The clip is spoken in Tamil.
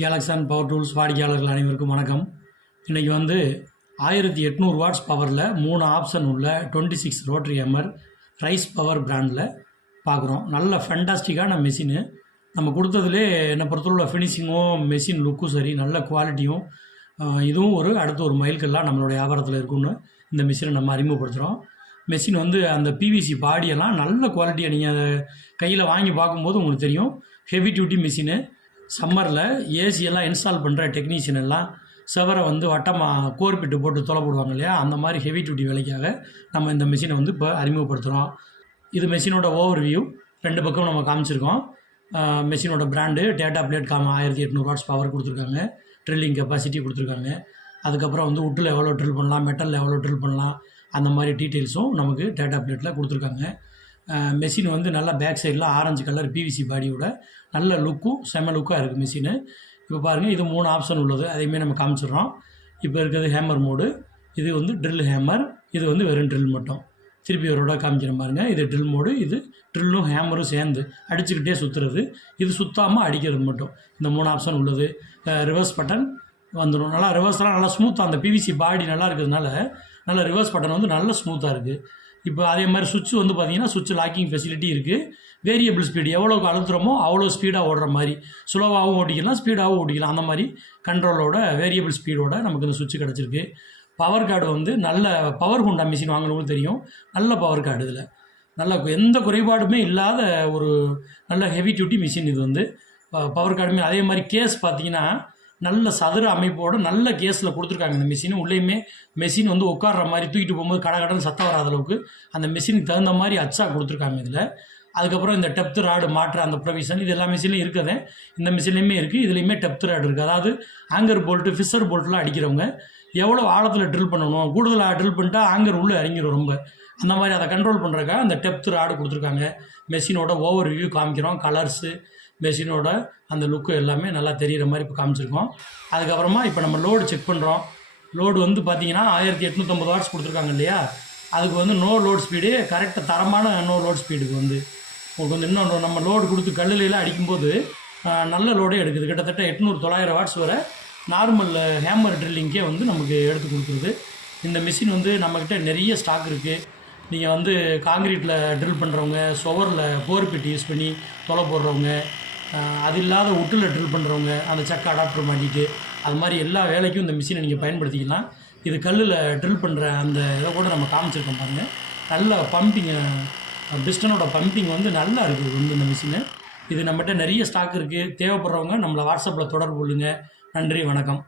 கேலக்ஸான் பவர் டூல்ஸ் வாடிக்கையாளர்கள் அனைவருக்கும் வணக்கம். இன்றைக்கி வந்து 1800 வாட்ஸ் பவரில் 3 ஆப்ஷன் உள்ள 26 ரோட்டரி ஹேமர் ரைஸ் பவர் பிராண்டில் பார்க்குறோம். நல்ல ஃபேண்டாஸ்டிக்கான மெஷினு. நம்ம கொடுத்ததுலே என்னை பொறுத்தவரை ஃபினிஷிங்கும் மெஷின் லுக்கும் சரி, நல்ல குவாலிட்டியும், இதுவும் அடுத்த ஒரு மைல்கல்லாம் நம்மளோட வியாபாரத்தில் இருக்குன்னு இந்த மிஷினை நம்ம அறிமுகப்படுத்துகிறோம். மெஷின் வந்து அந்த பிவிசி பாடியெல்லாம் நல்ல குவாலிட்டியை நீங்கள் கையில் வாங்கி பார்க்கும்போது உங்களுக்கு தெரியும். Heavy duty machine. சம்மரில் ஏசியெல்லாம் இன்ஸ்டால் பண்ணுற டெக்னீஷியன் எல்லாம் செவரை வந்து வட்டமாக கோர்பிட்டு போட்டு தொலை போடுவாங்க இல்லையா, அந்த மாதிரி ஹெவி டியூட்டி வேலைக்காக நம்ம இந்த மிஷினை வந்து இப்போ அறிமுகப்படுத்துகிறோம். இது மெஷினோட ஓவர் வியூ. 2 பக்கம் நம்ம காமிச்சிருக்கோம். மெஷினோட brand data plate 1800 watts power கொடுத்துருக்காங்க. ட்ரில்லிங் கெப்பாசிட்டி கொடுத்துருக்காங்க. அதுக்கப்புறம் வந்து உட்டில் எவ்வளோ ட்ரில் பண்ணலாம், மெட்டலில் எவ்வளோ ட்ரில் பண்ணலாம், அந்த மாதிரி டீட்டெயில்ஸும் நமக்கு டேட்டா பிளேட்டில் கொடுத்துருக்காங்க. மெஷின் வந்து நல்லா பேக் சைடில் ஆரஞ்சு கலர் பிவிசி பாடியோட நல்ல லுக்கும் செம லுக்காக இருக்குது மெஷினு. இப்போ பாருங்கள், இது 3 ஆப்ஷன் உள்ளது. அதையுமே நம்ம காமிச்சிடுறோம். இப்போ இருக்கிறது ஹேமர் மோடு. இது வந்து ட்ரில் ஹேமர். இது வந்து வெறும் ட்ரில் மட்டும். திருப்பி ஒருவோட காமிக்கிறேன் பாருங்கள். இது ட்ரில் மோடு. இது ட்ரில்லும் ஹேமரும் சேர்ந்து அடிச்சுக்கிட்டே சுற்றுறது. இது சுற்றாமல் அடிக்கிறது மட்டும். இந்த 3 ஆப்ஷன் உள்ளது. ரிவர்ஸ் பட்டன் வந்துடும். நல்லா ரிவர்ஸ்லாம் நல்லா ஸ்மூத்தாக, அந்த பிவிசி பாடி நல்லா இருக்கிறதுனால நல்ல ரிவர்ஸ் பட்டன் வந்து நல்ல ஸ்மூத்தாக இருக்குது. இப்போ அதே மாதிரி சுவிட்ச் வந்து பார்த்திங்கன்னா, சுவிட்ச் லாக்கிங் ஃபெசிலிட்டி இருக்குது. வேரியபிள் ஸ்பீடு எவ்வளோக்கு அழுத்துறோமோ அவ்வளோ ஸ்பீடாக ஓடுற மாதிரி, ஸ்லோவாகவும் ஓட்டிக்கலாம், ஸ்பீடாகவும் ஓட்டிக்கலாம். அந்த மாதிரி கண்ட்ரோலோட வேரியபிள் ஸ்பீடோட நமக்கு இந்த சுவிட்ச் கிடச்சிருக்கு. பவர் கார்டு வந்து நல்ல பவர் ஹோண்டா மிஷின் வாங்கினவங்களுக்கு தெரியும். நல்ல பவர் கார்டு. இதில் நல்ல எந்த குறைபாடுமே இல்லாத ஒரு நல்ல ஹெவி டியூட்டி மிஷின். இது வந்து பவர் கார்டுமே அதே மாதிரி கேஸ் பார்த்திங்கன்னா நல்ல சதுர அமைப்போடு நல்ல கேஸில் கொடுத்துருக்காங்க. இந்த மிஷின் உள்ளேயுமே மெஷின் வந்து உட்கார்ற மாதிரி தூக்கிட்டு போகும்போது கடகடன்னு சத்தம் வராத அளவுக்கு அந்த மிஷினுக்கு தகுந்த மாதிரி அச்சா கொடுத்துருக்காங்க இதில். அதுக்கப்புறம் இந்த டெப்த் ராடு மாற்ற அந்த ப்ரொவிஷன் இது எல்லா மிஷின்லையும் இருக்குது. இந்த மிஷின்லையுமே இருக்குது. இதுலேயுமே டெப்த் ராடு இருக்குது. அதாவது ஆங்கர் போல்ட்டு, ஃபிஷர் போல்ட்லாம் அடிக்கிறவங்க எவ்வளோ ஆழத்தில் ட்ரில் பண்ணணும், கூடுதலாக ட்ரில் பண்ணிட்டா ஆங்கர் உள்ளே இறங்கிடும் ரொம்ப. அந்த மாதிரி அதை கண்ட்ரோல் பண்ணுறதுக்காக அந்த டெப்த் ராடு கொடுத்துருக்காங்க. மெஷினோட ஓவர் வியூ காமிக்கிறோம். கலர்ஸு, மெஷினோட அந்த லுக்கு எல்லாமே நல்லா தெரிகிற மாதிரி இப்போ காமிச்சிருக்கோம். அதுக்கப்புறமா இப்போ நம்ம லோடு செக் பண்ணுறோம். லோடு வந்து பார்த்திங்கன்னா 1850 வாட்ஸ் கொடுத்துருக்காங்க இல்லையா, அதுக்கு வந்து நோ லோட் ஸ்பீடு கரெக்டாக தரமான நோ லோட் ஸ்பீடுக்கு வந்து உங்களுக்கு வந்து இன்னொன்று நம்ம லோடு கொடுத்து கல்லுலாம் அடிக்கும்போது நல்ல லோடே எடுக்குது. கிட்டத்தட்ட 800-900 வாட்ஸ் வரை நார்மல் ஹேமர் ட்ரில்லிங்கே வந்து நமக்கு எடுத்து கொடுக்குறது. இந்த மிஷின் வந்து நம்மக்கிட்ட நிறைய ஸ்டாக் இருக்குது. நீங்கள் வந்து காங்கிரீட்டில் ட்ரில் பண்ணுறவங்க, சுவரில் போர்பிட்டு யூஸ் பண்ணி தொலை போடுறவங்க, அது இல்லாத உட்டில் ட்ரில் பண்ணுறவங்க, அந்த சக்க அடாப்டர் மாட்டிட்டு அது மாதிரி எல்லா வேலைக்கும் இந்த மிஷினை நீங்கள் பயன்படுத்திக்கலாம். இது கல்லில் ட்ரில் பண்ணுற அந்த இதை கூட நம்ம காமிச்சிருக்கோம் பாருங்கள். நல்ல பம்பிங், பிஸ்டனோட பம்பிங் வந்து நல்லா இருக்குது வந்து இந்த மிஷினு. இது நம்மகிட்ட நிறைய ஸ்டாக் இருக்குது. தேவைப்படுறவங்க நம்மளை வாட்ஸ்அப்பில் தொடர்பு கொள்ளுங்கள். நன்றி, வணக்கம்.